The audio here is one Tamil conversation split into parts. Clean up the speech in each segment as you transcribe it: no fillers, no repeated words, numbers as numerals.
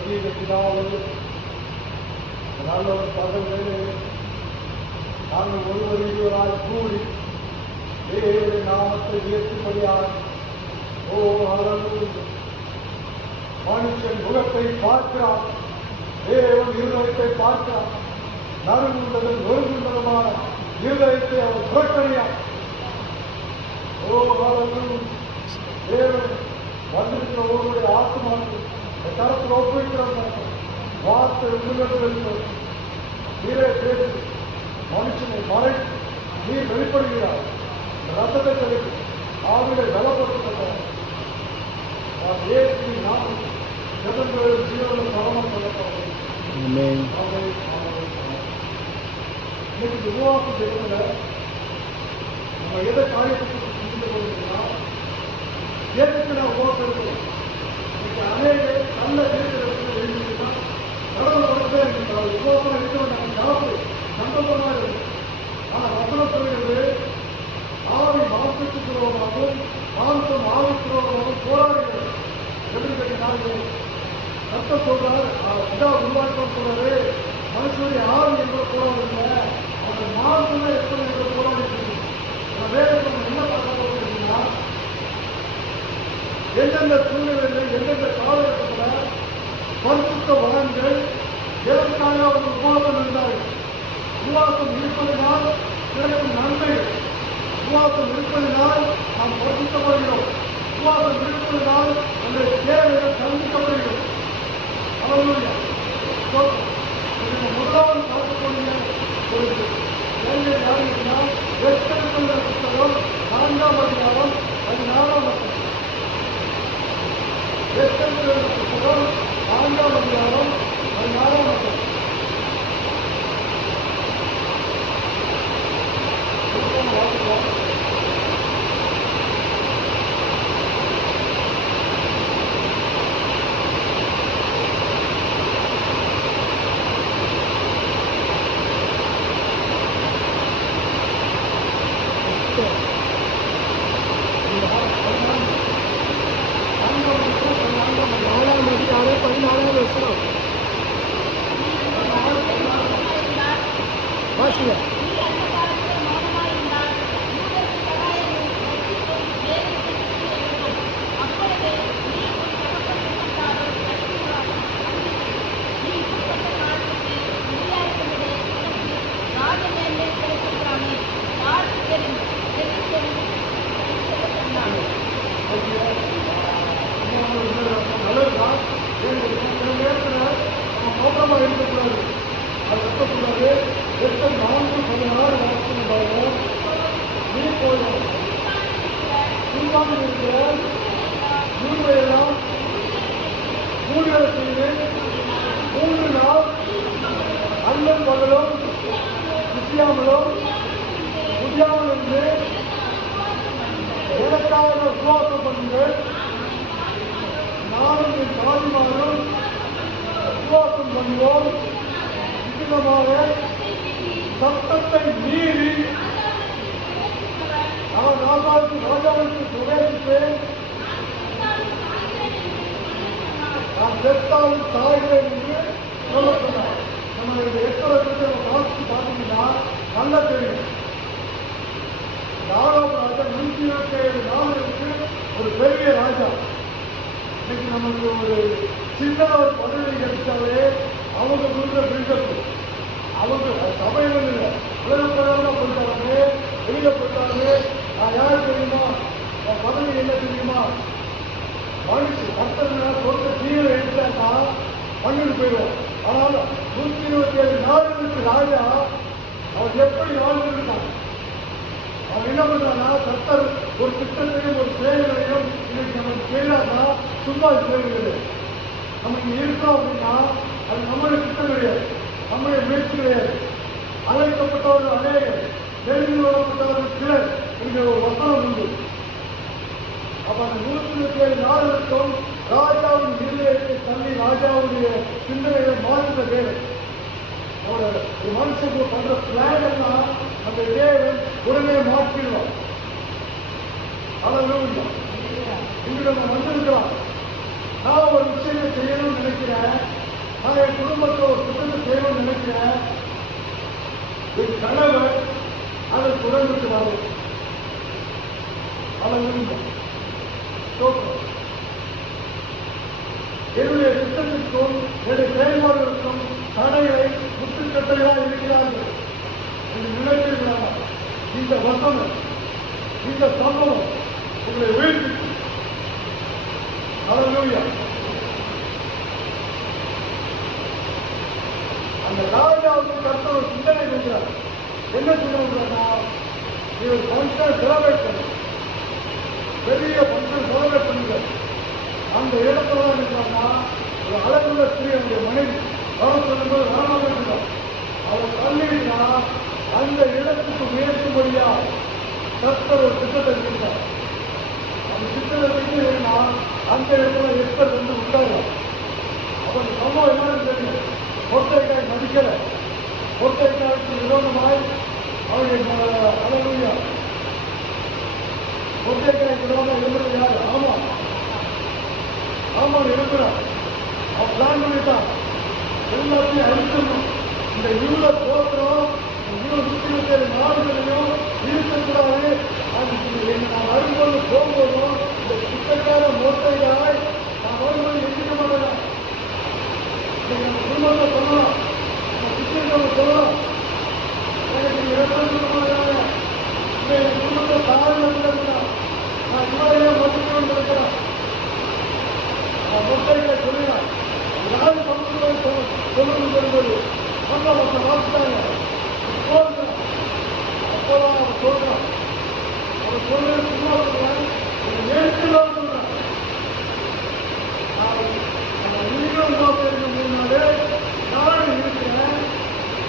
சொர்க்கீக பிதாவே, நல்ல ஒரு பகல் நாங்கள் ஒருவராய் கூடி தேவனுடைய நாமத்தை உயர்த்தும்படியாக மனுஷன் முகத்தை பார்க்கிறான், தேவன் இருதயத்தை பார்க்கிறான். நறுங்குண்டதும் நொறுங்குண்டதுமான இருதயத்தை அவர் புறக்கணியார். தேவன் வந்திருக்கிற ஒருவருடைய ஆத்மாக்கு கருத்தில் ஒப்புவிக்கிறார். வார்த்தை உள்ளத்தில் நீரே பேசி மனுஷனை மறைத்து நீர் வெளிப்படுகிறார். ரத்தத்தை தெளித்து ஆவிலை பலப்படுத்தப்பட்டார். நாம் ஜீவனும் கவனம் சொல்லப்படுகிறது. இன்னைக்கு உருவாக்கம் செய்யல நம்ம எதை காரியத்துக்கு புரிந்து கொள்ளுன்னா எதுக்கு நான் உருவாக்கம் இருக்கிறோம். இன்னைக்கு அநேக நல்ல வீடுகளுக்கு எழுதினா கடவுள் கொடுத்தே உருவாக்கம் இருக்கிறோம். நாங்கள் சாப்பிடு சந்தோஷமா இருக்கு. ஆனால் வசனம் சொல்கிறது ஆவி மாசத்துக்குறவனாகவும் மாம்சம் ஆவிக்குறவனாகவும் போராடுகிறது. எப்படி கேட்டீங்கன்னா சத்த சொல்றார், பிதா உருவாக்கம் சொல்றாரு, மனுஷனுடைய ஆவி என்ற போராடு இல்லை, அவங்க மாம்சமே எப்படி என்ற போராடி இருக்கு. வேறு என்ன பார்க்க போகிறீங்கன்னா எந்தெந்த சூழ்நிலையில் எந்தெந்த காலகட்டத்தில் பரிசுத்த வளங்கள் எதற்காக அவங்க உருவாக்கம் இருந்தார்கள். உருவாக்கம் இருப்பதனால் கிடைக்கும் நன்மைகள், உருவாக்கம் இருப்பதனால் நாம் பரிசுத்தப்படுகிறோம், உருவாக்கம் இருப்பதனால் நம்முடைய தேவைகள் சந்திக்கப்படுகிறோம். அவர்களுடைய முதலாவது பார்க்கக்கூடிய ஒரு கேள்வி யாருன்னா எச்சரிக்கையுள்ள புத்தகம் 4ஆம் அதிகாரம் 14ஆம் வசனம். எச்சரிக்கையுள்ள புத்தகம் 4ஆம் அதிகாரம் 14ஆம் வசனம். அல்லும் பகலும் குசியாமலும் குதியாமல் என்று எனக்காக உபவாசம் பண்ணுங்கள். நானும் என் தாதிமாரும் உபவாசம் பண்ணுவோம். விதமாக சத்தத்தை மீறி அவர் ராஜாவுக்கு பிரவேசிப்பேன். நான் செத்தாலும் சாய்கிறேன் என்று சொல்ல சொன்னார். நம்ம இந்த 8 வருஷத்தை வாசித்து பார்த்தீங்கன்னா நல்லா தெரியும். ஆறாவது ராஜா 127 நாளுக்கு ஒரு பெரிய ராஜா. இன்னைக்கு நமக்கு ஒரு சின்ன ஒரு பதவி கிடைச்சாலே அவங்க கொடுக்குற பில்டப், அவங்க சபைகள் இல்லை, உலகப்படாமல் போயிட்டாங்க, வெளியில போயிட்டாங்க. நான் யார் தெரியுமா, என் பதவி என்ன தெரியுமா, மனுஷன் கர்த்தனை சொந்த தீவிர எடுத்தாக்கா பண்ணிட்டு போயிடுவோம். ஆனால் 127 நாடுகளுக்கு ராஜா அவர் எப்படி வாழ்ந்துருக்காங்க. அவன் என்ன பண்றான்னா, கர்த்தர் ஒரு திட்டத்தையும் ஒரு செயல்களையும் இன்னைக்கு நமக்கு செய்யறாங்கன்னா சும்மா செயல்கள். நம்ம இங்க இருக்கோம் அப்படின்னா அது நம்மளுடைய திட்டம் கிடையாது, நம்முடைய முயற்சி கிடையாது. அழைக்கப்பட்டவர்கள் அநேகர், தெரிந்து கொள்ளப்பட்டவர்கள் சிலர் என்கிற ஒரு வசனம் உண்டு. அப்ப அந்த 127 நாடுகளுக்கும் ராஜாவின் இருதயத்தை தள்ளி ராஜாவுடைய சிந்தனைகளை மாற்ற தேவை. ஒரு மனுஷனுக்கு பண்ற பிளான் எல்லாம் அந்த தேவன் உடனே மாற்றிடுவான். அவ்வளவு இங்கு நம்ம வந்திருக்கிறோம். நான் ஒரு விஷயத்தை செய்யணும்னு நினைக்கிறேன். நான் என் குடும்பத்தை ஒரு திட்டத்தை செய்யணும்னு நினைக்கிறேன். என் கணவர் அதை குறைந்துட்டு வரும். என்னுடைய திட்டத்திற்கும் என்னுடைய செயல்பாடுகளுக்கும் தடைகளை முட்டுக்கட்டைகளாக இருக்கிறார்கள் என்று நினைக்கிறார். இந்த வசனம், இந்த சம்பவம் உங்களை வீழ்த்தி ஹல்லேலூயா. அந்த ராஜாவுக்கு கர்த்தர் ஒரு சிந்தனை கொடுக்கிறார். என்ன சொல்லுவாங்கன்னா, இவர் ஃபங்க்ஷன் செலப்ரேட் பண்ணு, பெரிய ஃபங்க்ஷன் செலப்ரேட் பண்ணுங்க. அந்த இடத்துல தான் இருக்கிறாங்கன்னா, ஒரு அழகுள்ள ஸ்திரீ அவருடைய மனைவி வர சொல்லும்போது ராணாக இருக்கிறார். அவர் தள்ளினா அந்த இடத்துக்கு உயர்த்தும்படியா கர்த்தர் ஒரு திட்டத்தை இருக்கிறார். அந்த திட்டத்தை வேணும்னா அந்த இடத்துல எஸ்தர் வந்து உட்காரலாம். அவர் சம்பவம் என்னன்னு தெரியும். மொர்தெகாய் மதிக்கல. மொர்தெகாய்க்கு விரோதமாய் அவருடைய ஹல்லேலூயா மொர்தெகாய்க்கு விரோதமாக இருந்தது யார்? ஆமான். ஆமான் இருக்கிறார். அவன் பிளான் பண்ணிட்டான், எல்லாத்தையும் அழிச்சிடணும். இந்த யூத கோத்திரம் யூத 127 நாடுகளையும் இருக்கக்கூடாது. நான் வரும்போது போகும்போதும் இந்த குற்றக்கார மொர்தெகாய் நான் வரும்போது எதிர்க்க மாட்டேன். நம்ம குடும்பத்தை சொல்லலாம், நம்ம சித்திரத்தை சொல்லலாம். எனக்கு இரண்டு சொல்லுவாங்க, என் குடும்பத்தை தாழ்ந்து இருக்கிறான், நான் இவரையே மதிக்கணும்னு இருக்கிறேன். நான் மொட்டைகளை சொல்லினான். யாரும் சமத்துவம் சொல்லணும் என்பது சொன்ன வாசித்தாங்க. போடுறான். அப்போதான் அவன் சொல்றான். அவன் சொல்றது சும்மா சொல்றான், நேரத்தில் சொல்றான். நீங்களும் பார்க்க முன்னாலே நான் இருக்கிறேன்.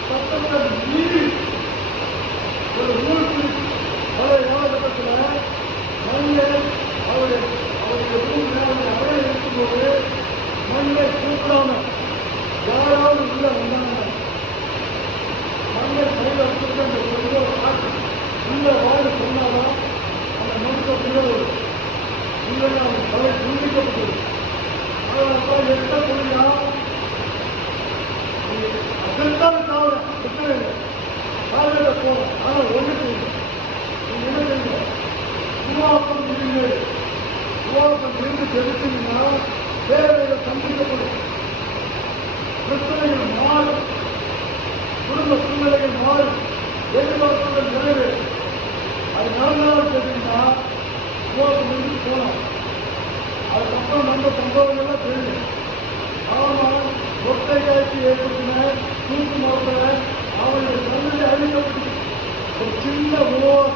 சட்டத்தை மீறி ஒரு ஊருக்கு பழைய காலகட்டத்தில் மண்ணை அவருடைய அறையை இருக்கும்போது மண்ணை கூப்பிடாம யாராவது உள்ள வந்தாங்க. மண்ணை கையில் வச்சுட்டு அந்த கொஞ்சம் காட்டு உள்ள வாழ் சொன்னாதான் அந்த மனுஷன் உள்ள வரும். இல்லைன்னா அவன் தலை துண்டிக்கப்பட்டது. அதனால்தான் எட்ட பொழியா அதற்கான காவல பிரச்சனை இல்லை. காலையில போகணும். ஆனால் ஒன்று செய்யும். நீங்க என்ன செய்யுங்க, உருவாக்கம் இருங்க. உருவாக்கம் இருந்து செலுத்தினீங்கன்னா தேவைகள் சந்திக்கப்படும், பிரச்சனைகள் மாறும், குடும்ப சூழ்நிலைகள் மாறும், எதிர்பார்ப்புகள் நிறைவேறும். அது நடந்தாலும் தெரியுங்கன்னா உருவாக்கம் இருந்து போனோம். அதுக்கப்புறம் நம்ம சம்பவங்கள்லாம் தெரியும். ஆனால் மொட்டைக்காய்ச்சி ஏற்படுத்தின தூக்கு மரத்தில் அவனுடைய சந்ததி அழிக்கப்பட்டு ஒரு சின்ன உருவம்,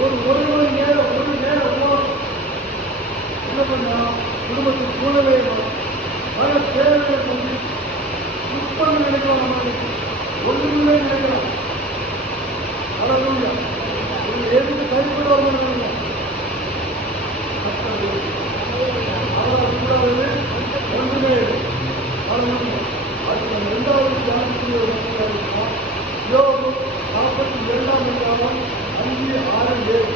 ஒரு மணி நேரம் உருவாக்கம் என்ன பண்ணா குடும்பத்தின் சூழ்நிலை பல தேவைகளை வந்து சுத்தம் நினைக்கிறோம். நம்ம ஒன்றுமே நினைக்கிறோம். ஹல்லேலூயா. எதுக்கு கைப்படாமல் ஒன்றுமே அதுக்கு இரண்டாவது தியானத்தில் யோபு 42ஆம் அதிகாரம் 5, 6, 7.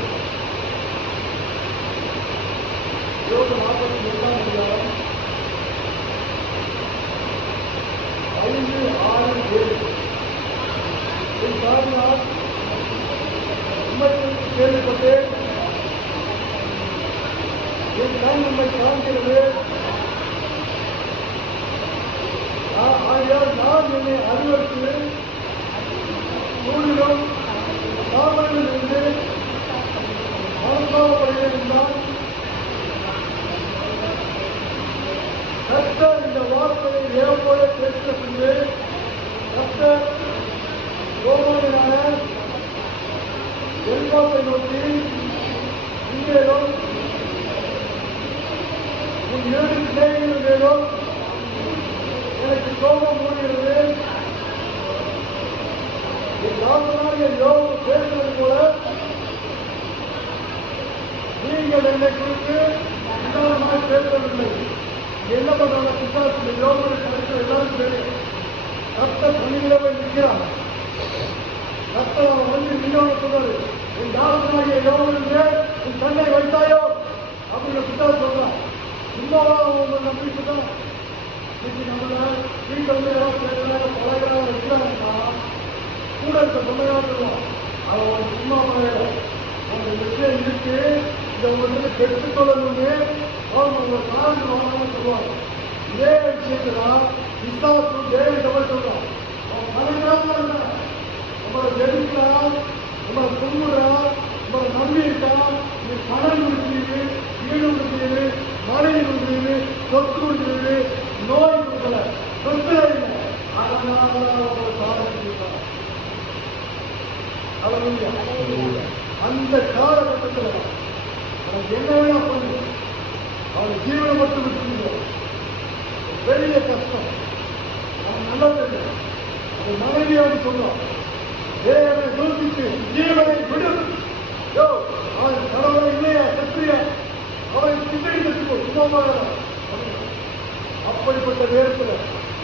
யோபு 42ஆம் அதிகாரம் 5, 6, 7. என் காரணம் உண்மை கேள்விப்பட்டேன், என் கண் உண்மை காண்கிறது. ஆகையால் நான் என்னை அறிவறுத்து சூழிலும் காவலில் இருந்து மனசாவப்படுகிறான். கர்த்தர் இந்த வார்த்தையை ஏவோட பேசின பின்பு கர்த்தர் யோவானான எல்பாத்தை நோக்கி, இங்கேயும் உன் 2 பிள்ளைகள் மேலும் எனக்கு கோபம் மூடுகிறது. என் தாசனாகிய யோபு பேசுவது போல நீங்கள் என்னை குறித்து உதாரணமாக பேசவில்லை. என்ன பண்றாங்க? பிசாசு யோபு கிடைக்கிற எல்லாரும் தெரியும். கர்த்தர் பணிகளை நிற்கிறான். கர்த்தர் அவன் வந்து நின்றவனை சொல்றாரு, என் தாசனாகிய யோபுவிலே உன் கண்ணை வைத்தாயோ அப்படின்னு பிசாசு சொல்றான். சும்மாவா அவங்க நம்பிக்கை தான் இன்னைக்கு நம்மள வீட்டில் வந்து யாராவது பேசுறாங்க பழகிறாங்க வைக்கிறாங்கன்னா கூட இருக்க சொந்தக்காரங்களும் அவன் சும்மா பழக அந்த விஷயம் இருக்கு இதை வந்து பெற்றுக்கொள்ளணும்னு அவங்க உங்க காரணம் வாங்கணும்னு சொல்லுவாங்க. இதே விஷயத்தான் விசாசு தேவையிடம் சொல்றான். அவன் பழகிறாம இருந்தான் நம்மளை ஜெபிக்கிறான், நம்மளை கும்பிடுறான், நம்மளை நம்பி இருக்கான். நீ பணம் கொடுக்கிறீரு, வீடு கொடுக்கிறீரு, மனைவி கொடுக்கிறீரு, சொத்து கொடுக்கிறீரு, நோய் கொடுக்கல, பிரச்சனை இல்லை. அதனால அவங்களை சாதிச்சிருக்கான். அந்த காலகட்டத்தில் அவனுக்கு என்ன வேணா பண்ணு, அவன் ஜீவனை மட்டும் விட்டு பெரிய கஷ்டம். அவன் நல்லது அது மனைவியாக சொல்றான். தேவனை யோசித்து ஜீவனை விடு. அவன் கடவுளை இல்லையா சத்திரியா அவனை சிந்தனை கற்றுக்கோ சும்மா. அப்படிப்பட்ட நேரத்தில்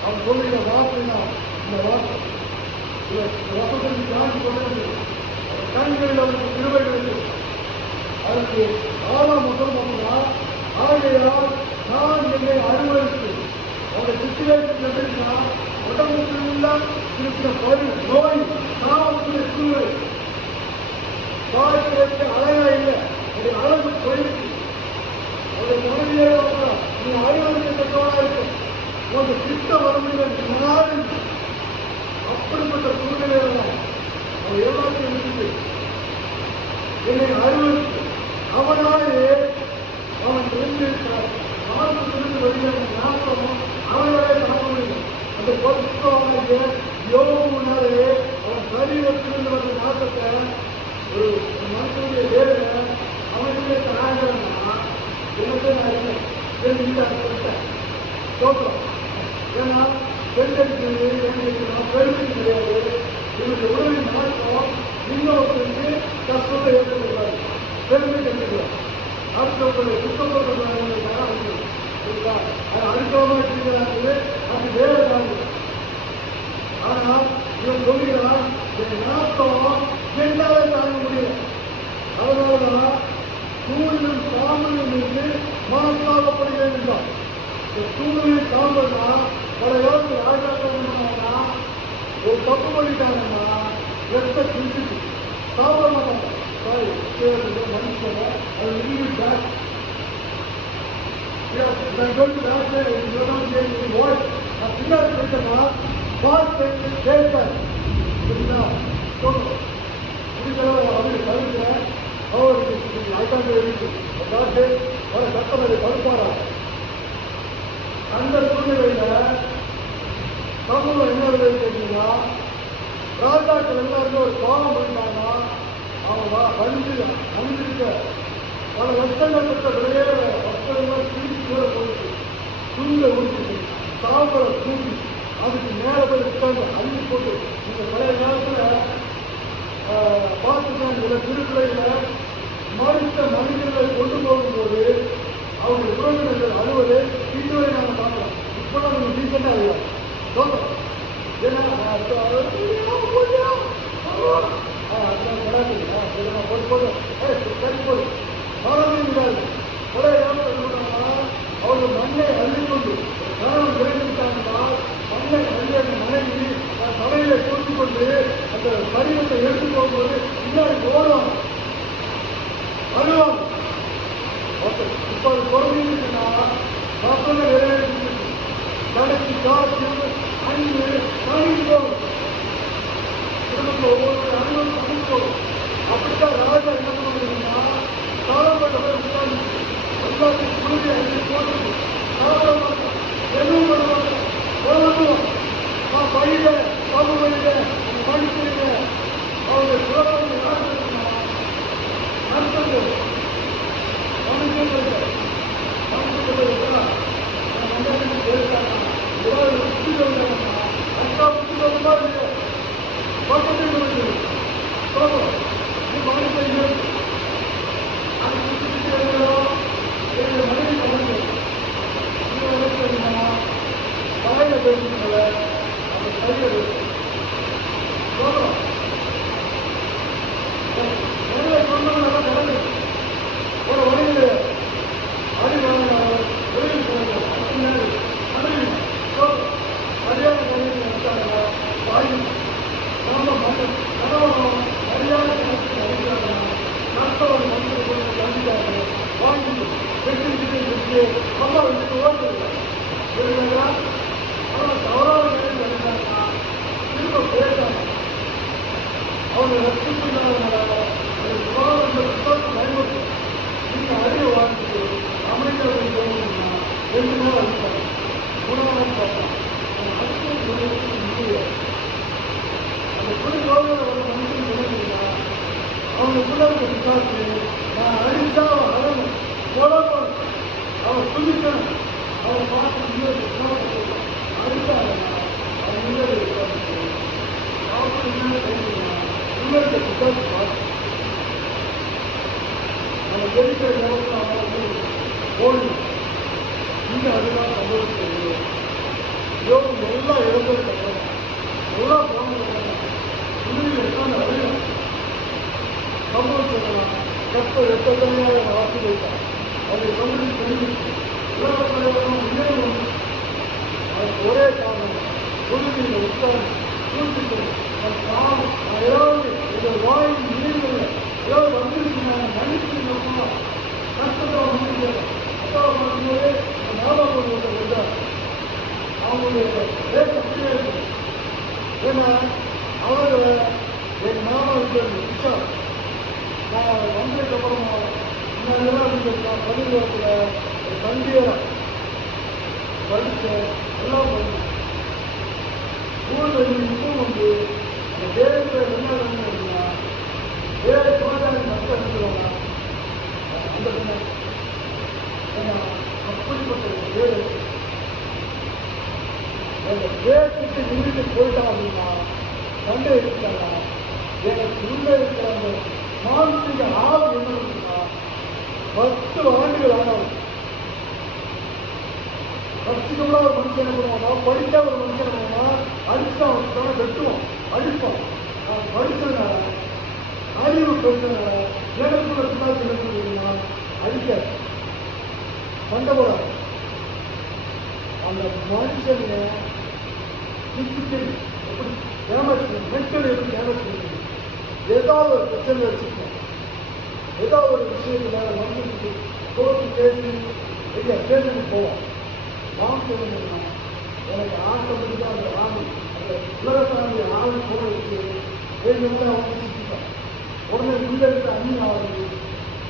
அவன் சொல்லுகிற வார்த்தைனா இந்த வார்த்தை வசதிக்கு தாண்டி சொல்லுறது கண்களில் அவனுக்கு திருவைகள் அதற்கு 6ஆம் வசனம் அப்படின்னா ஆகையால் நான் என்னை அனுமதித்து அவருடைய சிச்சுவேஷன் எப்படின்னா உடம்புக்குள்ள இருக்கிற பரு நோய் சாவக்கூடிய சூழ்நிலை பார்க்கிறதுக்கு அழகா இல்லை, என்னுடைய அழகு போயிடுச்சு. அவருடைய மனைவியே நீ அலுவலகத்தக்கவனா இருக்க உனக்கு திட்ட வரமுடியல நாடு. அப்படிப்பட்ட சூழ்நிலையில அவன் எல்லாத்தையும் விட்டுட்டு என்னை அலுவலித்து அவனாலே அவன் தெரிந்திருக்கிறார். நாட்டிலிருந்து வெளியான நாட்டம் அவனாலே தாங்க முடியும். அந்த பரிசுத்தவானாகிய யோபுனாலே அவன் சரீரத்திலிருந்து வந்த நாட்டத்தை ஒரு மனுஷனுடைய வேலை அவனுடைய தராங்கன்னா எனக்கு நான் இல்லை சொல்றோம். ஏன்னா பெண்களுக்கு நான் பெருமைக்கு கிடையாது. என்னுடைய உடலின் மாற்றம் இன்னொருத்தருக்கு கஷ்டத்தை ஏற்படுகிறார், பெருமை கற்றுக்கிறார். அடுத்தவர்களை சுத்தப்படுத்துறாங்க அது அடுத்தவங்க அது வேறு நாடு. ஆனால் இவன் சொல்லுகிறான் என் நாட்டம் என்னாலே தாங்க முடியும். அதனாலதான் சூரியன் சாம்பலில் இருந்து மனசாகப்படுகிறேன் என்றான். சூரியன் சாம்பல்னா பல காலத்து ராஜாக்கள் ஒரு தப்பு பண்ணிட்டாங்கன்னா ரத்த குடிச்சிட்டு சாப்பிட மாட்டாங்க. மனுஷன் அது இருந்து பேக் நான் பின்னாடி போயிட்டேன்னா பார்த்து கேட்பேன். அவருக்கு தவிர்க்கிறேன். அவருக்கு ஐட்டாங்க இருக்கு அவரை சட்டத்தை படுப்பாரா. அந்த சூழ்நிலையில சமூகம் என்ன கேட்டீங்கன்னா ராஜாக்கள் எல்லாருமே ஒரு பாவம் பண்ணாங்கன்னா அவங்க அணிஞ்சிருக்க பல லட்சங்கள் பெற்ற விளையாட வஸ்திரங்கள் தூக்கி கூட போயிட்டு துணியை உடுத்திட்டு சாம்பலை தூக்கி அதுக்கு மேலே போய் உட்கார்ந்து அள்ளி போட்டு இந்த பழைய காலத்தில் பார்த்துக்கலாம். சில திருக்குறையில் மறுத்த மனிதர்களை கொண்டு போகும்போது அவங்க உறவினர்கள் அலுவலை இதுவரை நாங்கள் பார்க்கலாம். இப்போதான் நீங்கள் ரீசெண்டாக இல்லை சொல்றோம். ஏன்னா அவங்க மண்ணை அள்ளிக்கொண்டு கணவன் விரைவிட்டாங்கன்னா மண்ணை அள்ளி அந்த மனைவி தலையில போட்டுக் கொண்டு அந்த சரீரத்தை எடுத்து போகும்போது பின்னாடி ஓடும் அழுவாங்க. இப்ப அது குறைஞ்சிருக்குன்னா மற்றவங்க நிறைவேற்றி கடைக்கு காசு அன்பு கணிந்து போகும். குடும்பத்தில் ஒவ்வொரு அனுபவம் கணிந்து போகும். அப்படித்தான் ராஜா என்ன பண்ண முடியும்னா காலப்பட்ட உட்கார்ந்து எல்லாத்தையும் குழுதி அடித்து போட்டு எதுவும் பண்ண மாட்டேன். நான் பயில பாபு வழியில படிக்கிறீங்க அவருடைய சுலபம் நடத்தது பழைய பேசுகளை அந்த கையில் ஒரு வழியில் அடி கர்த்தர் இரத்தத்தனையாக ஆசீர்வதித்தார். அதை கண்டு தெரிவித்து உலகத்தில் உயர்வு அதற்கு ஒரே காரணம் தொழுகையில் உட்கார்ந்து கூட்டிட்டு ஏதாவது எங்கள் வாயின் நீர்கள் ஏதாவது வந்துருச்சுன்னா மன்னிச்சு கஷ்டத்தை வந்து அப்பா வந்து ஞாபகம் வந்தார். அவங்களுடைய அப்படியே இருக்கும். ஏன்னா அவங்க என் மாமா இருக்கிற நான் வந்ததுக்கப்புறமா முன்னாடிலாம் பள்ளிக்கூடத்தில் தம்பியாக படித்தேன், எல்லாம் பண்ணேன். ஸ்கூலில் இன்னும் வந்து அந்த தேவத்தில் என்ன பண்ணுன்னா வேறு சமாதான மக்கள் இருக்கிறவங்க அந்த ஏன்னா அப்படிப்பட்ட ஒரு வேறு அந்த வேட்டுக்கு நின்றுட்டு போயிட்டா அப்படின்னா சண்டை இருக்கிறாங்க. எனக்கு உள்ள இருக்கிற அந்த மானசீக ஆள் என்ன இருக்குன்னா 10 ஆண்டுகள் ஆனாலும் படிச்சுக்கோட ஒரு மனுஷன் என்ன பண்ணுவாங்க, படித்தா ஒரு மனுஷன் பண்ணுவான், அடிச்சா வச்சுட்டான் வெட்டுவான், அடிப்பான். நான் படித்ததுனால அறிவு பெற்றதுனால எனக்குள்ள பின்னாடி என்ன அடிக்க சண்டை போடாது. அந்த மனுஷனை பிசிக்கலி எப்படி டேமேஜ் மென்டல் எப்படி டேமேஜ் பண்ணுறது, ஏதாவது ஒரு பிரச்சனை வச்சுக்கணும், ஏதாவது ஒரு விஷயத்துல வந்து கோர்ட்டு பேசி இல்லையா ஸ்டேஷனுக்கு போவோம். நான் சொல்லணும்னா எனக்கு ஆட்டோமேட்டிக்காக அந்த ஆணி அந்த உலகத்தாண்டிய ஆணி போட வச்சு வேணும்னா அவங்க சிக்கிட்டான். உடனே உள்ள இருக்கிற அண்ணி ஆகுது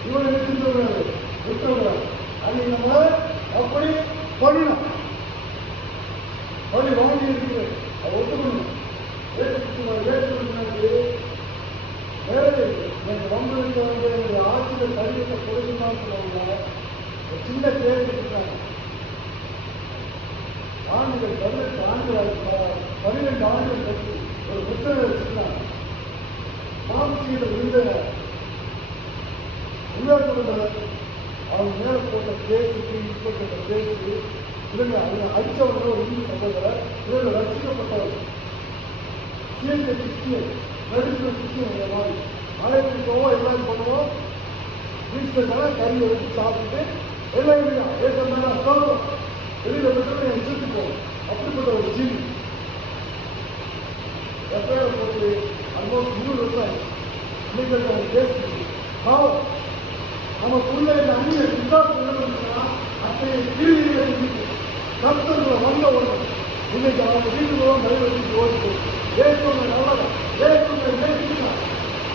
இவனை விட்டுறாரு விட்டுறாரு. அன்னைக்கு நம்ம அப்படி பண்ணணும், பழி வாங்கி இருக்கு அதை ஒத்துக்கணும். வேறு எனக்கு ரொம்ப என்னுடைய ஆட்சியில் கல்வியை கொடுக்கணும்னு சொல்லுவாங்க. ஒரு சின்ன பேர் இருக்காங்க ஆண்டுகள் 18 ஆண்டுகள் 12 ஆண்டுகள் கழித்து ஒரு புத்தகம் வச்சுக்கிறாங்க. மாம்சீக இருந்த உயர்ந்தவர் அவங்க மேல போட்ட கேஸுக்கு இன்ஸ்பெக்டர் கேஸுக்கு இவங்க அவங்க அடித்தவங்க ஒரு இந்து சகோதரர் இவங்க ரசிக்கப்பட்டவர் சிஎஸ்ஐ 68 மெடிசனல் 68 மாதிரி மழைக்கு போவோம் எல்லாம் பண்ணுவோம். வீட்டில் கறி வச்சு சாப்பிட்டு எல்லாம் இல்லையா ஏற்கனவே சொல்லுவோம் வெளியில போட்டு எனக்கு சுற்றி போவோம். அப்படிப்பட்ட ஒரு ஜீவி எப்பயோ போட்டு ஆல்மோஸ்ட் 3 வருஷம் இன்னைக்கு அவங்க பேசுறது பாவம் நமக்குள்ள இந்த அந்நிய விசாரணை அத்தகைய கிருவிகளை கர்த்தர்களை வந்த உடனே இன்னைக்கு அவங்க வீட்டுக்குள்ள மழை வச்சுட்டு ஓடிட்டு தேசங்களை நல்லதா தேசங்களை நேசிக்கிறார்.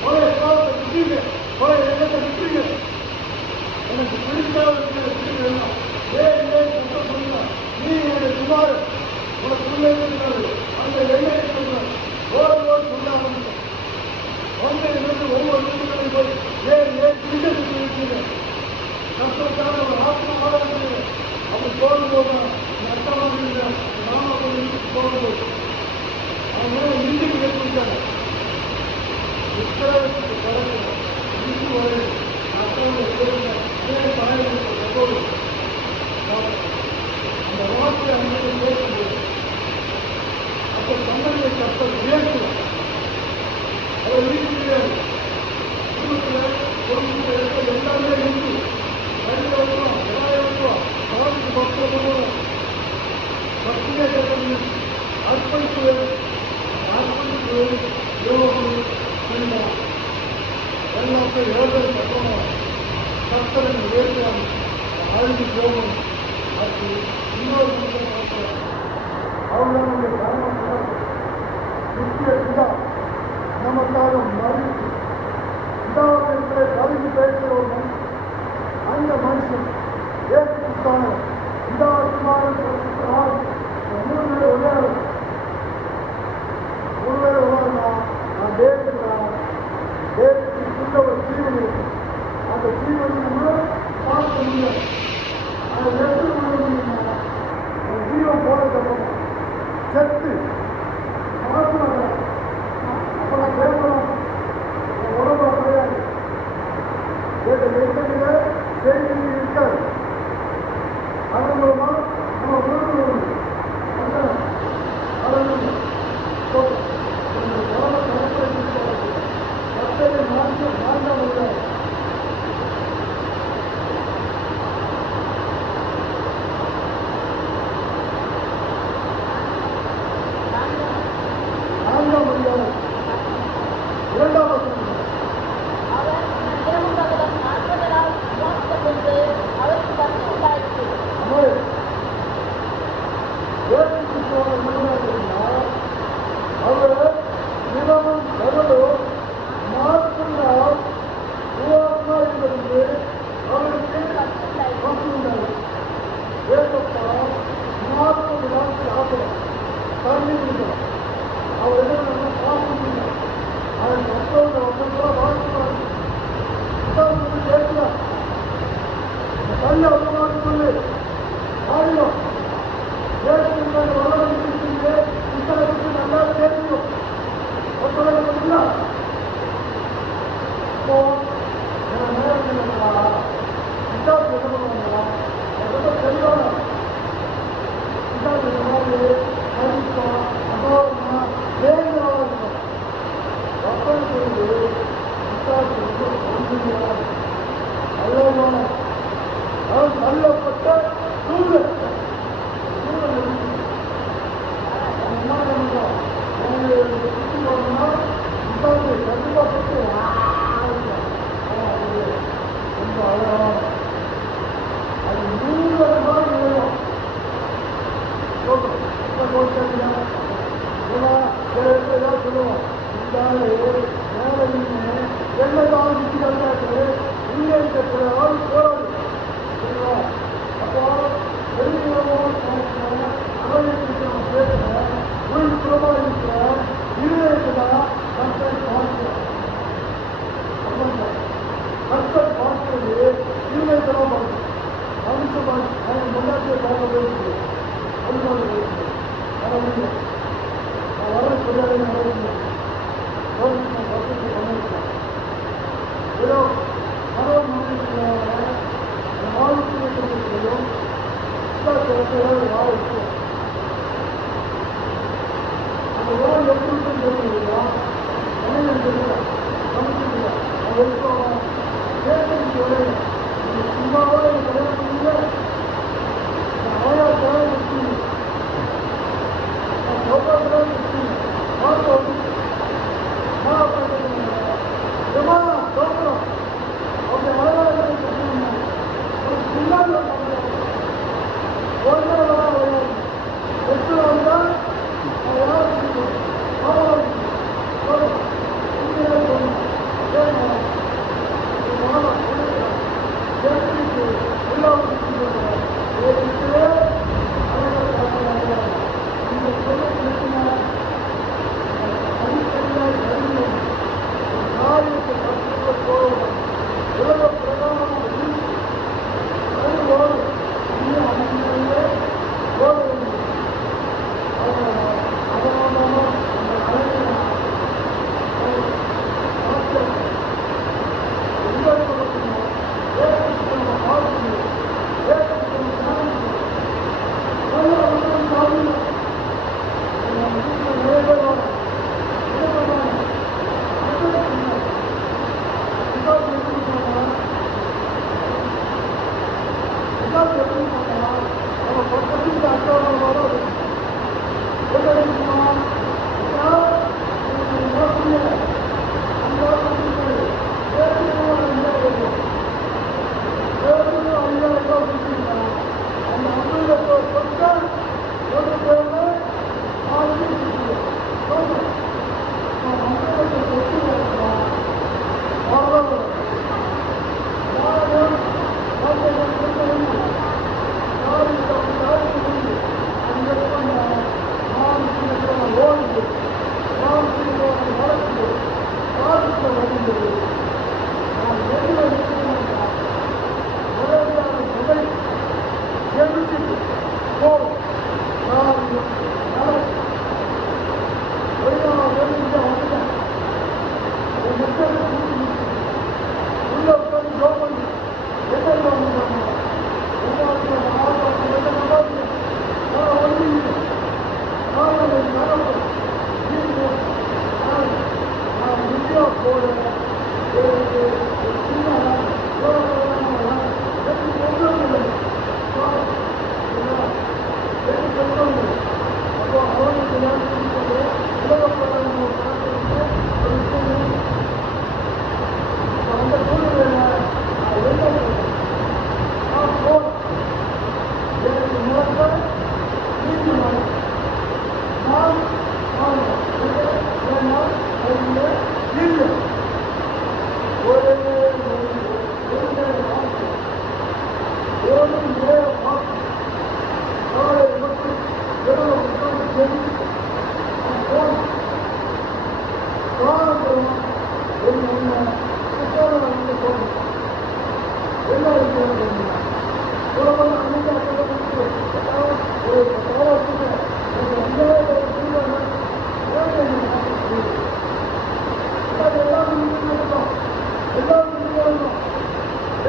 பழைய காலத்தை விட்டீங்க, பழைய எண்ணத்தை விட்டீங்க. எனக்கு பிடிக்காத விட்டீங்க சொல்லுங்க. நீ என்னுடைய குமார் உனக்குள்ளே இருக்கிறது அந்த எண்ணெய் சொல்றாரு ஓடு சொல்ல ஆரம்பிச்சேன். வந்து ஒவ்வொரு வீட்டுகளையும் போய் ஏன் பிடிக்கிறதுக்கு இருக்கீங்க கஷ்டத்தான ஒரு ஆத்மா ஆராய்ச்சி அப்படி போகும் போது அர்த்தமாக நாம போகும்போது அவங்க இந்திக்கு ஏற்படுத்தாங்க. உத்தரவுக்கு கடற்கரை இந்து வரை அந்த வார்த்தை அவங்க பேசும்போது அப்போ சந்ததியை கற்பல் உயர்த்துவார். அவர் வீட்டுக்கு குடும்பத்தில் பொருட்கள் எல்லாமே இருந்து கையில் வைக்கிறோம், எல்லாரும் வைக்கிறோம், காலுக்கு பக்தம் பண்ணுவோம். பக்தியை கற்பது அர்ப்பணிப்பு அர்ப்பணிப்பு யோகம் செய்யலாம். எல்லாத்தையும் ஏழை கட்டணும். கர்த்தரை உயர்த்துவாங்க. அழிஞ்சு போகணும். அது இன்னொரு அவர்களுடைய கர்மம் நித்திய பிதா நமக்காக மறித்து பிதாவிடத்திலே பரிந்து பேசுகிற ஒரு மனுஷன். அந்த மனுஷன் ஏற்றுத்தான பிதாவின் ஒருவேளை விளையாடுனா நான் தேவத்துக்குள்ள ஒரு ஜீவன் இருக்கு. அந்த ஜீவனை நம்ம பார்க்க முடியாது. அதை எப்படி பண்ண முடியும்னா ஒரு ஜீவன் போனதுக்கப்புறம் செத்து மறந்துடாத அப்புறம் பேசலாம் உடம்புல கிடையாது. செய்தி இருக்காது. அதன் மூலமா நம்ம உணர்வு ஏற்றி கிறிஸ்துவோட முன்னாடினா அவர் தினமும் கடலும் மாற்றினால் உருவாக்கமா என்பது அவருக்கு பங்குண்டாரு. ஏற்பட்டா 40 நாள் சாப்பிடும் தண்ணி குடிக்கும். அவர் என்ன சாப்பிடுங்க அதை மற்றவங்க வந்து கூட வாழ்த்துவாங்க. கேட்கல தள்ளி அவசரமாக சொல்லி ஆடிடும் ஏற்கனவே வளர்ந்து புத்தகத்துக்கு நல்லா தெரியும். புத்தகத்துக்குங்களா இப்போ நேரம் புத்தகத்து என்ன பண்ணுவாங்களா ரொம்ப தெளிவான புத்தகத்து மாதிரி கருப்பா அகோரமா வேகமாக இருக்கும். அப்படி சொல்லி புத்தகத்துக்கு ஒன்றுமையாக நல்லமான தள்ளப்பட்ட சூழல் கண்டிப்பாக ரொம்ப அழகான அது 100 நாள் நிலையம் சொல்லுவோம். என்னதான் வித்தியாசம் உள்ளே இருக்கிற ஆள் போராடு அப்போ உள்புறமா இருக்கிற இருதயத்தான் கர்த்தர் பார்க்கிறார். கர்த்தர் பார்க்கிறது இருதயத்தான் பார்க்கிறார். மனுஷன் அவன் முன்னாடியே பார்க்கவே இருக்குது. நான் வர சொல்லியாலே நடக்கிறேன். ஏதோ கடவுள் வாழ்க்கையும் வாழ்க்கை அந்த உலகம் எப்படி தெரியுங்களா தமிழ் தெரியல சமைச்சிருக்கா அது எடுத்துவாங்க கேட்டு நீங்கள் சும்மாவோட கல்யாணம் பண்ணீங்க ஆயா கல்யாணம் வச்சுங்க சோப்பா கல்யாணம் வச்சுங்க வாழ்க்கை வந்து சோப்பரம் அவங்க அழகாக ஒரு சின்ன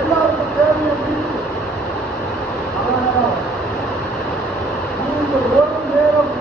எல்லாருக்கும் தேவையை மீட்டு ஆனால் நீங்கள் ஒரு நேரம்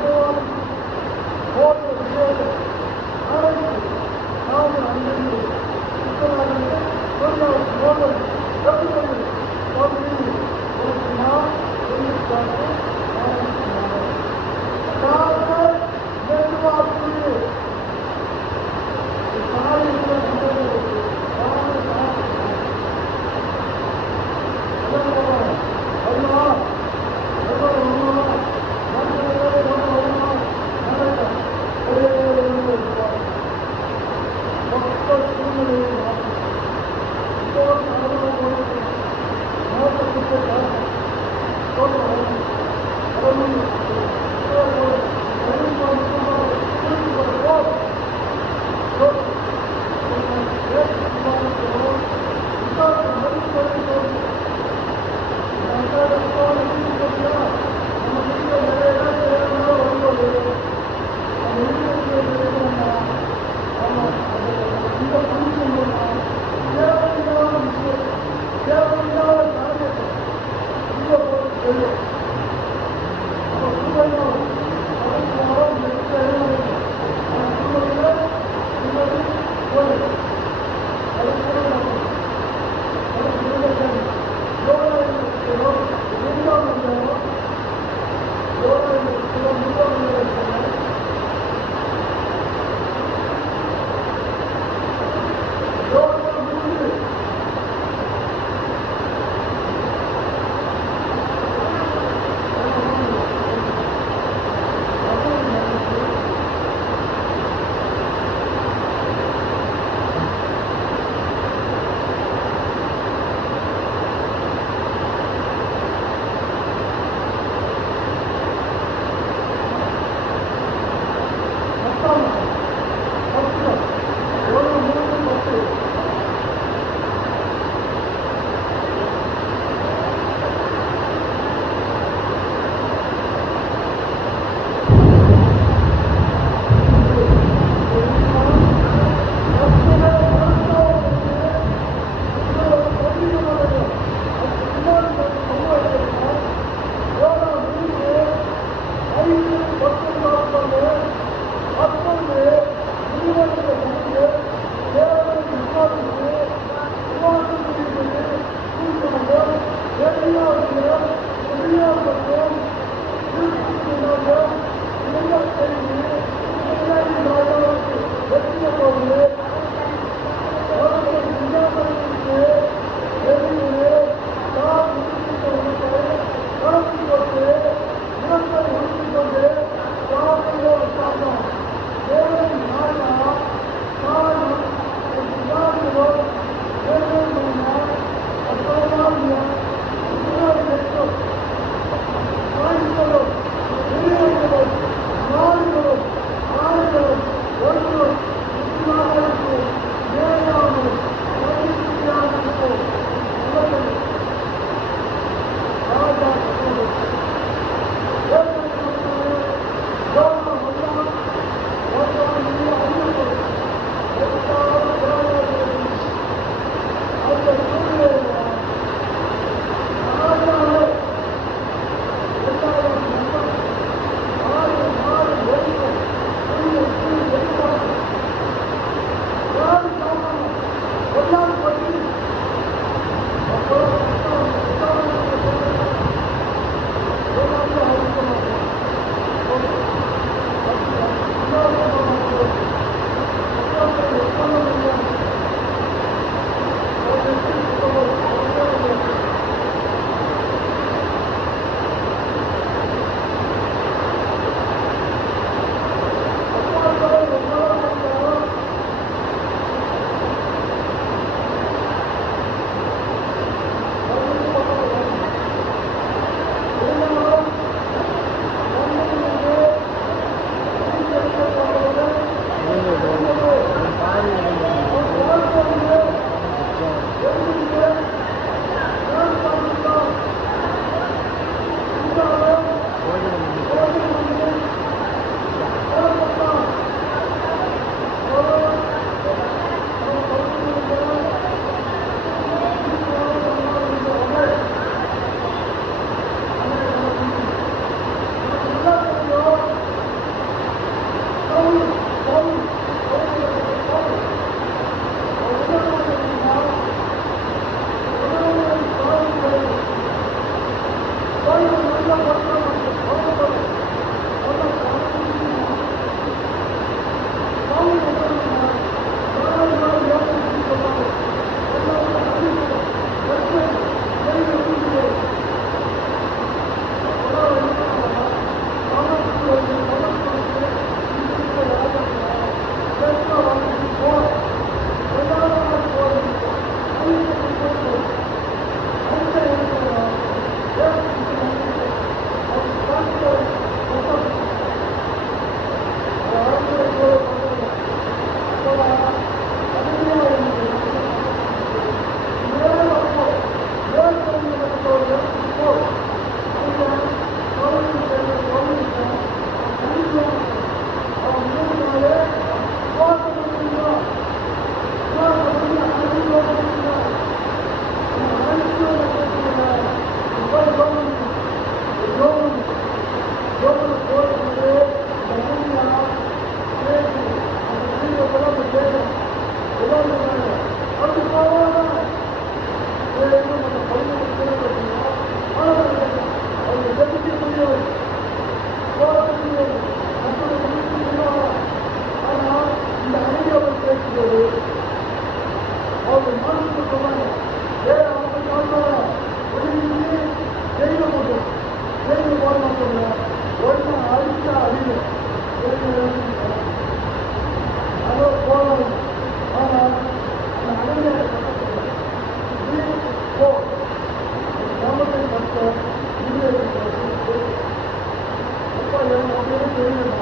அப்படின்னு தெரியல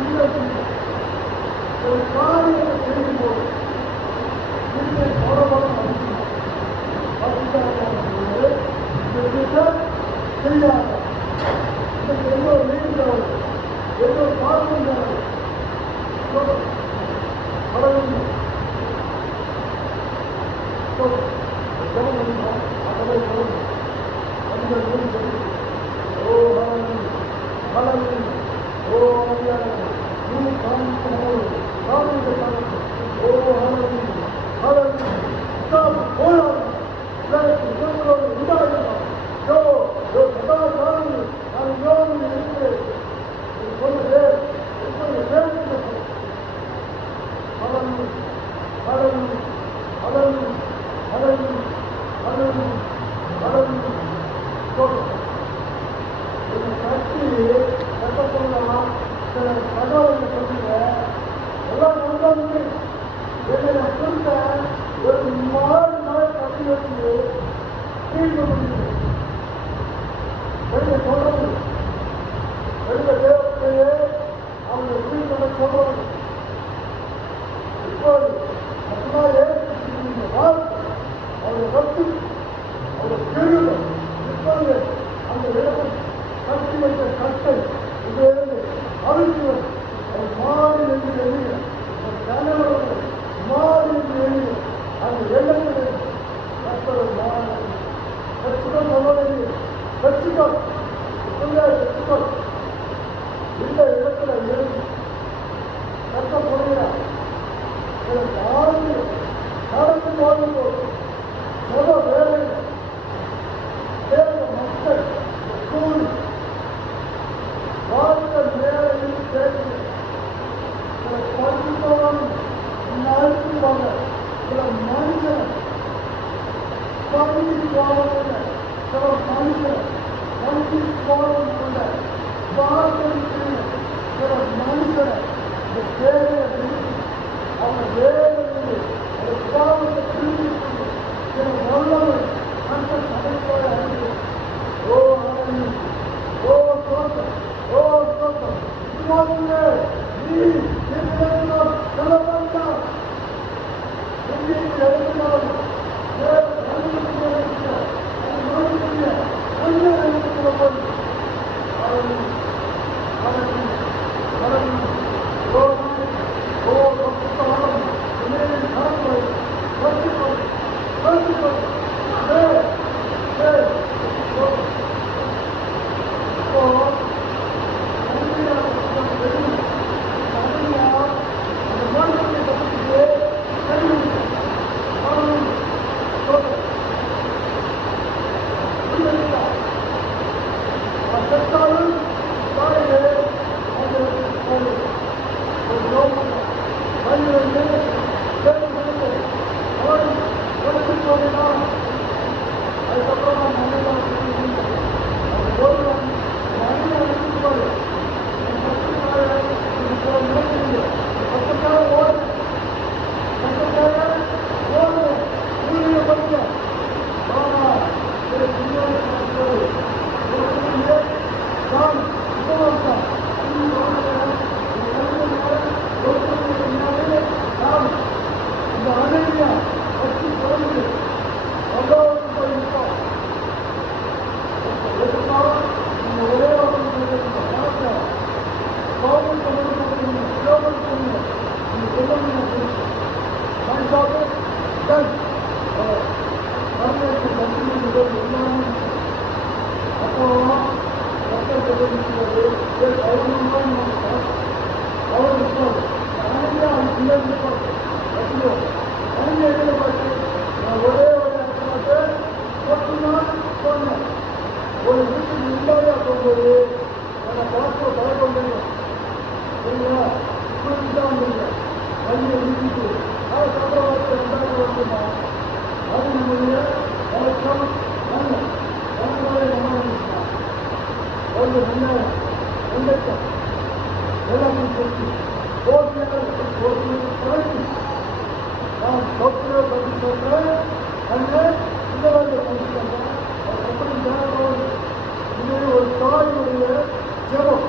இந்த ஒரு காரியத்தை செய்யும்போது செய்யாத எந்த ஒரு நீங்கிறவர் எந்த ஒரு பார்வையாளர் இந்த இடத்துல இருந்து கஷ்டப்படுகிறார் நடந்து போகும்போது முதல் வேலை மக்கள் கூலி வாழ்க்கை வேலையில் சேர்ந்து சில படித்தவன் அழைத்துவாங்க சில மனுஷன் பகுதி சுவாபம் சில மனுஷன் பகுதி சுவாபம் கொண்ட வாழ்க்கை சில மனுஷனை இந்த வேலையை அவங்க வேலையிலிருந்து ஒரு சுவாபத்தை பிரிந்து சில வல்லவர் அந்த சமைப்போட அறிவு ஓ ஆனந்தி ஓ சோத்தம் ஓ சோத்தம் சுவாமியே நீ நிர்ணயம் செலவந்தா எங்கேயும் எழுதினாலும் ஒரு வீட்டுக்கு இல்லாத போகும்போது நம்ம பார்க்க பழக்கம் சரிங்களா இப்படி தான் வந்துருங்க கையை வீட்டுக்கு அதை சம்பளத்தை ரெண்டாயிரம் வருதுன்னா அது நம்முடைய வழக்கம் நல்ல வழக்கமாக நம்ம வந்துருக்கலாம் ஒரு ரெண்டாயிரம் வெள்ளக்கம் எல்லாத்தையும் சொல்லி போட்டியாளர் கலைக்கு நான் சௌத்திர பற்றி சொல்கிறேன் அங்கே இந்த வேலையை பற்றி சொல்கிறேன் எப்படி தேவைப்படுது இது ஒரு தாயுடைய ஜெபம்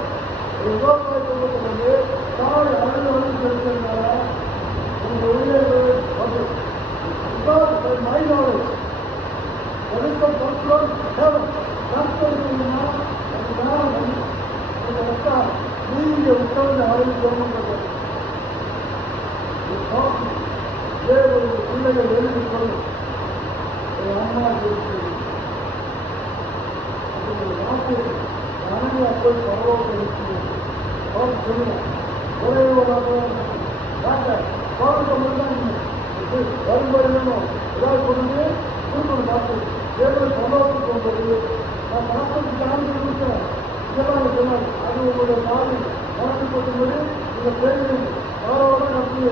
காலையில் ஜெபம் பண்ணுறது தேவனுடைய பிள்ளைகள் எழுதி சொல்லும் என் அம்மா இருக்கு அனனியா போய் பரலோகத்தை இருக்கிறது அவர் சொல்லுவேன் ஒரே ஒரு டாக்டர் பரலோக மட்டும் வரும்போது ஏதாவது கொண்டு திருமணம் பார்த்து தேவன் பரலோகத்துக்கு வந்தது நான் பார்த்து ஆண்டு கொடுத்தேன் இதெல்லாம் சொன்னார் அது உங்களுடைய நாடு மனசு போட்டும்போது இந்த பேரு பரவாயில்ல நடத்துது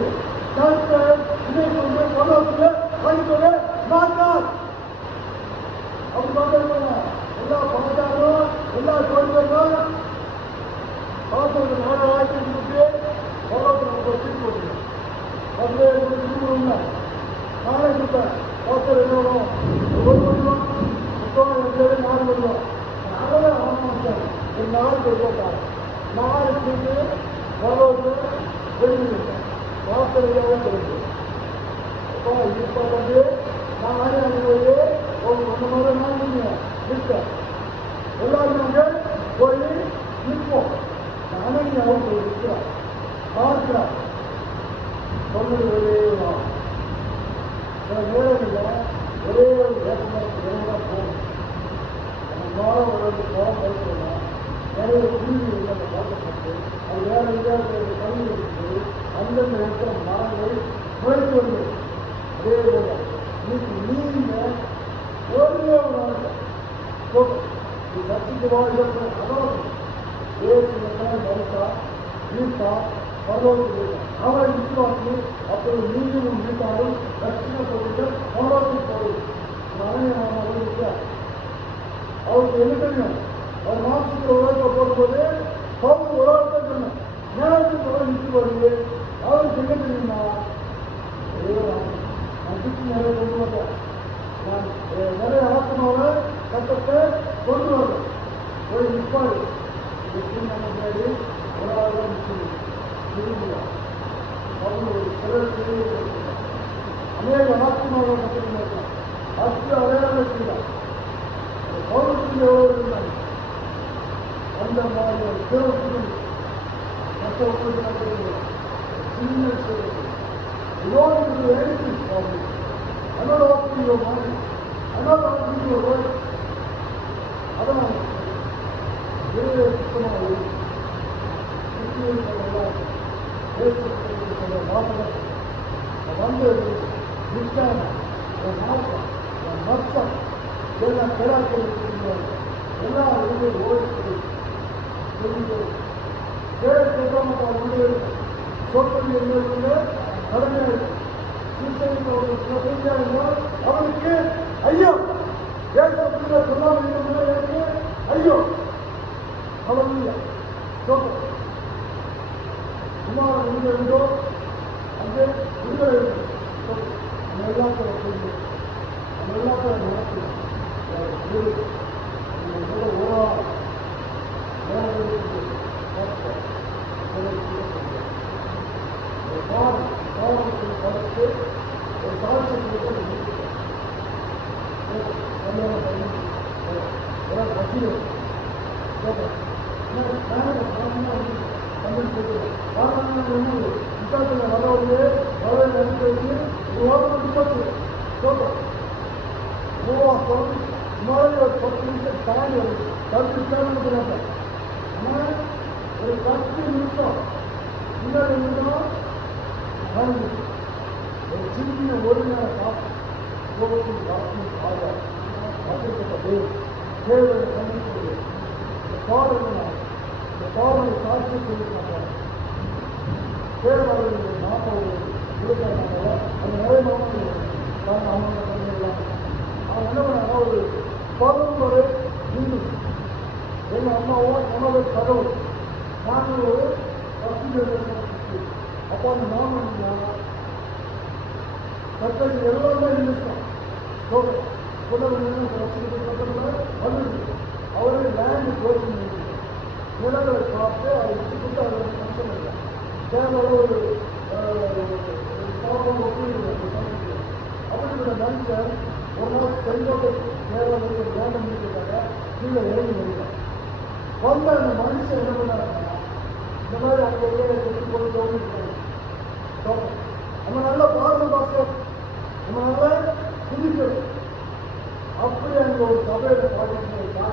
டாக்டர் இதை கொண்டு பரலோகத்தில் வாங்கிக்கொள்ள மாட்டார் அப்படி பார்த்தா எல்லா பணக்காரரும் எல்லா கோயில்களும் பணத்தை நாடு ஆட்சி கொடுத்து பரலோகத்தில் நமக்கு வச்சுட்டு போட்டுங்க அதுவே திரும்ப நாளை கொடுத்தேன் ஒருத்தர் என்ன வரும் 1 வருடம் 30 4 வருடம் நாங்களே ஆரம்பிச்சாங்க ஒரு நாள் கொடுத்தாங்க நாலு சேர்ந்து பரலோகத்தில் வெளியிட்டேன் வாசலையாகவும் கிடைக்கும் அப்போ இப்போ வந்து நானே அங்கே ஒரு 1 மாதம் நான் நிற்பேன் எல்லாரும் நாங்கள் போய் நிற்போம் நானே அவங்க இருக்கிறேன் பார்க்கிறேன் சொன்னது ஒரே சில நேரங்களில் ஒரே ஒரு வேப்பமரத்துக்கு விரைவாக போகணும் நம்மளால ஒரு கோலம் படுத்தலாம் நிறைய குருவி உள்ளதை பார்க்கப்பட்டு அது வேறு எங்கேயாவது கல்வி இருக்குது அந்தந்த இருக்கிற மரங்கள் முளைத்து வருது அதே போல இன்னைக்கு நீங்கள் ஒரே ஒரு சக்திக்கு வாழ்க்கை அதாவது ஏசுதான் மறுத்தா நீத்தா பரலோகத்துக்கு அவரை விசுவாசி அப்பொழுது நீங்களும் நீட்டாலும் ரட்சிக்கப்பட்டு பரலோகத்துக்கு போகும் அவருக்கு என்ன தெரியும் அவர் மாசத்துக்கு உலகத்தை போடும்போது பவுல் உலகத்தை சொன்ன நேரத்துக்கு உலகம் நிற்று வருது அவருக்கு என்ன தெரியுமா நான் சுற்றி நிறைய கொண்டு வந்தேன் நான் நிறைய ஆத்மாவை கட்டத்தை கொண்டு வரேன் போய் நிற்பாரு நம்ம முன்னாடி ஒரு நிற்கணும் திரும்பலாம் அவங்க ஒரு சிலர் தெரிய அநேக ஆத்மாவை கற்றுக்க அச்சு அடையாளம் செய்யலாம் பௌரத்தில் எவ்வளோ இருந்தாங்க அந்த மாதிரி ஒரு சிறப்பு மற்றவங்களுக்கு சின்ன செய்வது இதோடு எழுதி another open your mind, another open your world. அதனால் வேறு சுத்தமாக வந்து நிற்காம நாட்டம் மச்சம் எல்லாம் பெறாக்கள் எல்லா இதுவும் ஓடிட்டு சொற்பொழி என்ன கடமை அவனுக்கு ஐயோ சொல்லாமல் எனக்கு ஐயோ அவன் சுமார் இருந்தோ அங்கே விடுதலை நம்ம எல்லாத்தையும் சொல்லி நம்ம எல்லாத்தையும் நடத்தி படித்து ஒரு சாட்சியத்தை வரவுடைய வரவை அனுப்பி ஒரு வாரம் போச்சு உபவாசம் முன்னாடி ஒரு 10 நிமிஷம் தாண்டி வருது 10 நிமிஷம் ஆனால் ஒரு 10 நிமிஷம் முன்னாடி நிமிஷம் ஒரு சின்ன ஒரு நேரம் காப்பி ஆகாது அப்படிப்பட்ட தேவையை சந்திக்கிறது இந்த பாடலை சாட்சி சொல்லியிருக்காங்க தேவையாளர்களுடைய நாற்பது இருக்காங்க அந்த நிறைய மாணவர்கள் அவங்க பண்ணிடலாம் அவங்க என்ன பண்ணாங்க ஒரு 11 வரை இந்து எங்கள் அம்மாவோ என்னோட கடவுள் நாங்கள் ஒரு 10 அப்போ அந்த மாணவன் கட்டளை எல்லாமே இருந்துட்டோம் வந்து அவரே லேண்டு கோச்சிங் நிலங்களை பார்த்து அதை விட்டுக்கிட்டு அதை கஷ்டம் இல்லை தேவையான ஒரு பாப்பம் அப்படிப்பட்ட மனுஷன் ஒரு நாள் செங்கோட்டை நேரம் லேண்டை முடிக்கிறாங்க கீழே இறங்கி வருகிறார் வந்த அந்த மனுஷன் என்ன பண்ணாருன்னா இந்த மாதிரி அங்கே செஞ்சு கொண்டு தோணிருக்காங்க. நம்ம நல்லா பாடணும் பாஸ்டர், நம்ம நல்லா சிந்திக்கணும். அப்படி அங்கே ஒரு சபையில பாடிட்டு இருக்கா.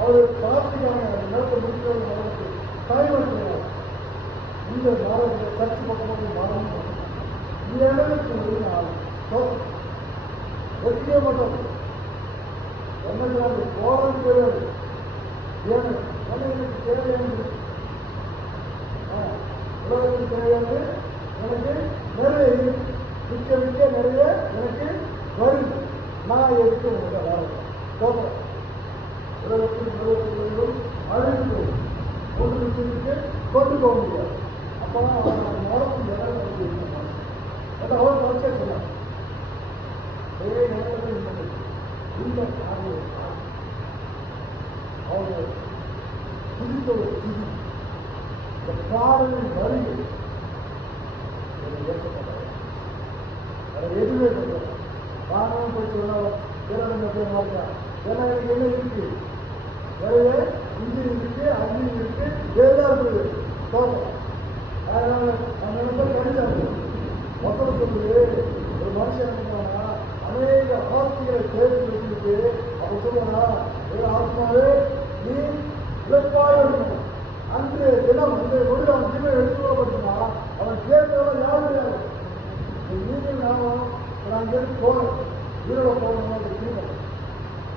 அவர் பார்த்துக்கான நேரத்தை முடிக்கிறது நமக்கு டைம் எடுத்துக்கிறார். இந்த மாதத்தில் சர்ச்சு பக்கமாக மாறணும். இந்த இடத்துக்கு நான் ஒட்டிக்க மாட்டோம். என்ன போறது கிடையாது. ஏன்னு எனக்கு தேவையானது உலகத்துக்கு தேவையானது எனக்கு நிறைய மிக்க மிக்க நிறைய எனக்கு வருது. நான் எடுத்து உங்களுக்கு வேலை போகிறேன். உலகத்திலும் அழிந்து ஒன்று விஷயத்துக்கு கொண்டு போக முடியாது. அப்போ நடக்கும் இடம் அவர் வச்சே சொன்னார். இந்த காரியம் அவர் புதித்த ஒரு புதி இந்த பாடலின் வரிகள் ஏற்பட்டார். அதை எதுவுமே சொல்றார். நானும் போய் சொன்னால் பேரங்க போய் மாட்டா. ஏன்னா எனக்கு என்ன இருக்கு, நிறைய இன்ஜின் இருக்கு, அஞ்சின் இருக்கு, எல்லாம் இருக்குது. தோட்டம் அதனால அந்த இடத்துல கணிச்சாங்க. மக்கள் சொல்லுது ஒரு மனுஷன் நினைக்கிறானா அநேக ஆஸ்திகளை சேர்த்து வச்சுக்கிட்டு அப்ப சொல்லுவானா ஆத்மாவே நீ இழப்பாக இருக்கணும். அன்று தினம் இந்த மொழி அவன் கீழே எடுத்துக்கொள்ளப்பட்டுனா அவன் சேர்ந்தவன் யாரும் கிடையாது. நீங்கள் நானும் நான் இங்கிருந்து போகணும், ஈரோட போகணும். அந்த கீழே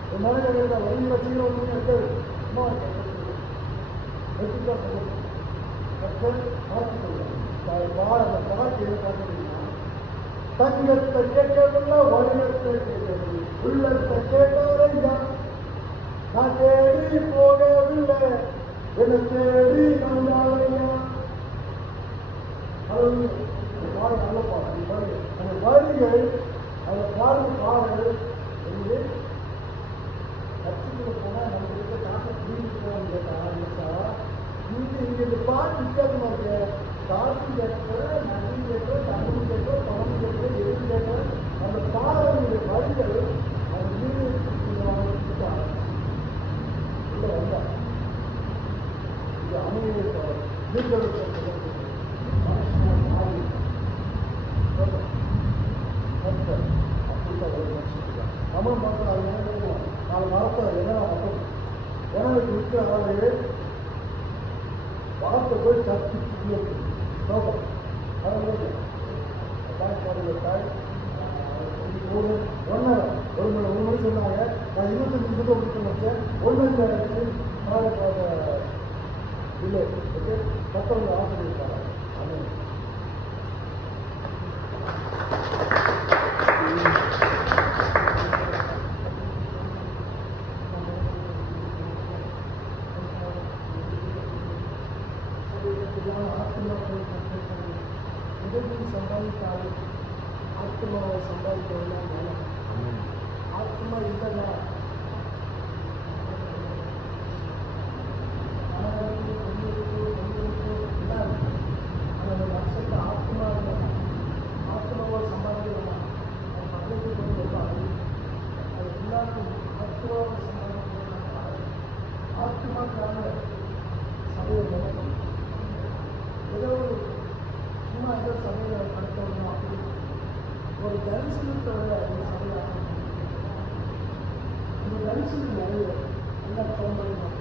ஒரு மனிதர்கள் வழியில் வச்சுக்கிற ஒன்றுமே இருக்காது. சும்மா எடுத்துக்கா சொல்லுங்க கற்கள் மாற்றிக்கொள்ளும். அந்த பாட்டியை பார்த்துட்டீங்கன்னா தங்கத்தை கேட்கவில்லை, வடிவத்தை கேட்கவில்லை, உள்ளத்தை கேட்டாரையா. நான் தேடி போகவில்லை, என்னை தேடி வந்தாரையா. அது பாடு நல்ல பாடு. அந்த வரிகள் அந்த பாடு பாடல் என்று கட்சிக்குள்ள போனால் நம்ம இருக்க காசை புரிஞ்சுக்கணும் கேட்டா இங்கே இந்த பாட்டு வித்தியாசமா இருக்கு. காசு கேட்கிற, நன்றி கேட்கிற, தமிழ் கேட்கிற, பணம் கேட்கிற, எது கேட்கிற அந்த பாடலுடைய வரிகள் அந்த மீது உள்ள வந்தா இது அமைதியை தமிழ் மக்கள் அது என்ன பண்ணுவோம், நாலு மரத்தை என்ன மக்கள் எனக்கு இருக்கிற அதாவது வார்த்தை போய் சர்ச்சு நோக்கம் தாய் ஒரு மணி சொன்னாங்க. நான் 25 நிமிஷம் கொடுத்து வச்சேன். ஒன்று இல்லை ஓகே மற்றவங்க ஆசிரியர் சம்பாதித்தாலும் ஆத்மாவை சம்பாதிக்கிறதுனா ஆத்மா இல்லைன்னா அந்த லட்சத்தை ஆத்மா இல்லைன்னா ஆத்மாவை சம்பாதிக்கலாம். பக்கத்துக்கு கொண்டு வருவாங்க. அது எல்லாருக்கும் ஆத்மாவை சம்பாதிக்கலாம். ஆத்மாக்கான சபையை நினைக்கணும். ஏதோ சும்மா ஏதோ சபையில் நடத்தணும் அப்படி ஒரு தரிசனத்தோட சபையாக இந்த தரிசனம் நிறைய எல்லா குழந்தைகளும்